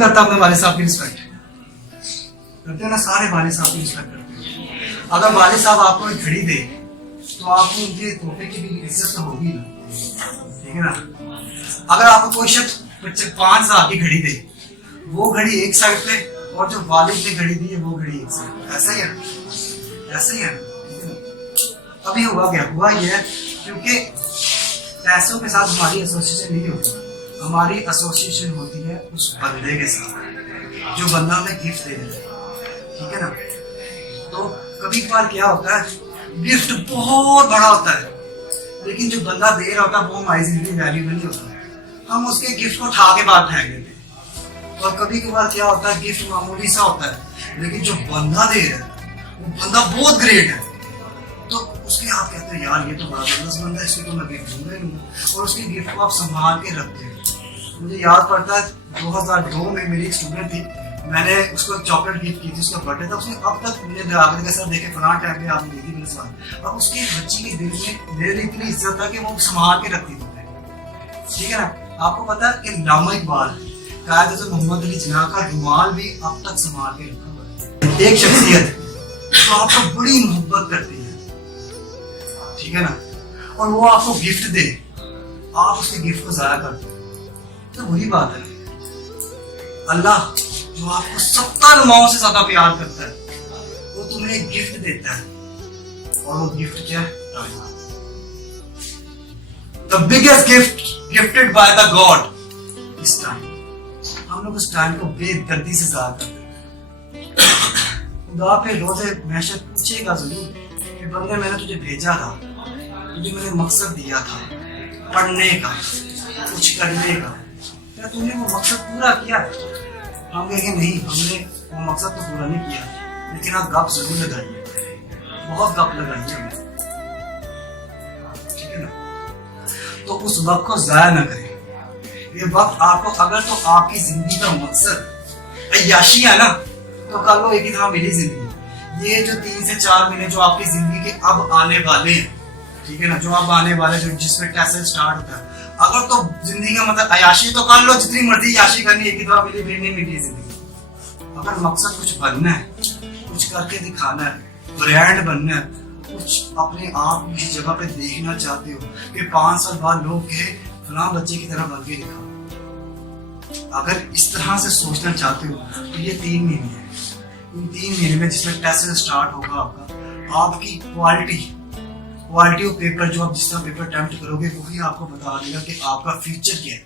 करता अपने वालिद साहब की रिस्पेक्ट? करते हैं ना, सारे वालिद साहब की रिस्पेक्ट करते हैं। अगर वालिद साहब आपको एक घड़ी दे तो आपको उनके तोहफे की भी इज्जत तो होगी ना, ठीक है ना। अगर आपको कोई शख्स 5,000 की घड़ी दे, वो घड़ी एक साइड पे और जो वालिद ने घड़ी दी है वो घड़ी एक साइड पे, ऐसा ही है, ऐसा ही है। अभी हुआ क्या, हुआ ये है क्योंकि पैसों के साथ हमारी एसोसिएशन नहीं होती, हमारी एसोसिएशन होती है उस बंदे के साथ जो बंदा हमें गिफ्ट दे रहा है, ठीक है ना। तो कभी कभार क्या होता है, गिफ्ट बहुत बड़ा होता है लेकिन जो बंदा दे रहा होता है वो हमारी जिंदगी वैल्यूबल नहीं होता है, हम उसके गिफ्ट को उठा के बाहर फेंक देते हैं। और कभी कभार क्या होता है, गिफ्ट मामूली सा होता है लेकिन जो बंदा दे रहा है वो बंदा बहुत ग्रेट है, तो उसके आप कहते हैं यार ये तो बड़ा जबरदस्त बंदा है, इसको तो मैं गिफ्ट दूंगा ही दूंगा, और उसके गिफ्ट को आप संभाल के रखते हैं। मुझे याद पड़ता है 2002 में मेरी एक स्टूडेंट थी, मैंने उसको एक चॉकलेट गिफ्ट की थी, उसका बर्थडे था, उसने अब तक मुझे आगे का सर देखे फलां टाइम पे आपने दी थी मेरे साथ, अब उसकी बच्ची के दिल में मेरे लिए इतनी इज्जत था कि वो संभाल के रखती थी, ठीक है ना। आपको पता है कि अल्लामा इकबाल कायद मोहम्मद अली जिन्ना का रुमाल भी अब तक संभाल के रखा हुआ है। एक शख्सियत जो आपको बड़ी मोहब्बत करती है, ठीक है ना, और वो आपको गिफ्ट दे, आप उसके गिफ्ट को जाया कर दो, तो वही बात है। अल्लाह जो आपको 70 माओं से ज्यादा प्यार करता है वो तुम्हें एक गिफ्ट देता है, और वो गिफ्ट क्या है? The biggest gift gifted by the God इस टाइम। हम लोग उस टाइम को बेदर्दी से जाया करते हैं। खुदा पे रोज़े महशर पूछेगा जरूर कि बंदे मैंने तुझे भेजा था, तुझे मैंने मकसद दिया था पढ़ने का, कुछ करने का, क्या तूने वो मकसद पूरा किया? हम कहेंगे नहीं, हमने वो मकसद तो पूरा नहीं किया, लेकिन आप गप जरूर लगाइए, बहुत गप लगाइए हमें, ठीक है ना। तो उस वक्त को जाया ना करें। ये वक्त आपको अगर तो आपकी जिंदगी का मकसद अय्याशी है ना, तो कल को एक ही तरह मिली जिंदगी। ये जो 3 से 4 महीने जो आपकी जिंदगी के अब आने वाले हैं, ठीक है ना, जो अब आने वाले, जो जिसमें टेस्ट स्टार्ट होता है, अगर तो जिंदगी का मतलब अयाशी तो कर लो, जितनी मर्जी अयाशी करनी, एक ही दफा मिली फिर नहीं मिली जिंदगी। अगर मकसद कुछ बनना है, कुछ करके दिखाना है, ब्रांड बनना है, कुछ अपने आप किसी जगह पे देखना चाहते हो कि 5 साल बाद लोग कहे फलां बच्चे की तरह बन के दिखा, अगर इस तरह से सोचना चाहते हो तो ये 3 महीने है। इन 3 महीने में जिसमें टेस्ट स्टार्ट होगा आपका, आपकी क्वालिटी ऑफ पेपर, जो आप जिस तरह पेपर अटेम्प्ट करोगे वही आपको बता देगा कि आपका फ्यूचर क्या है।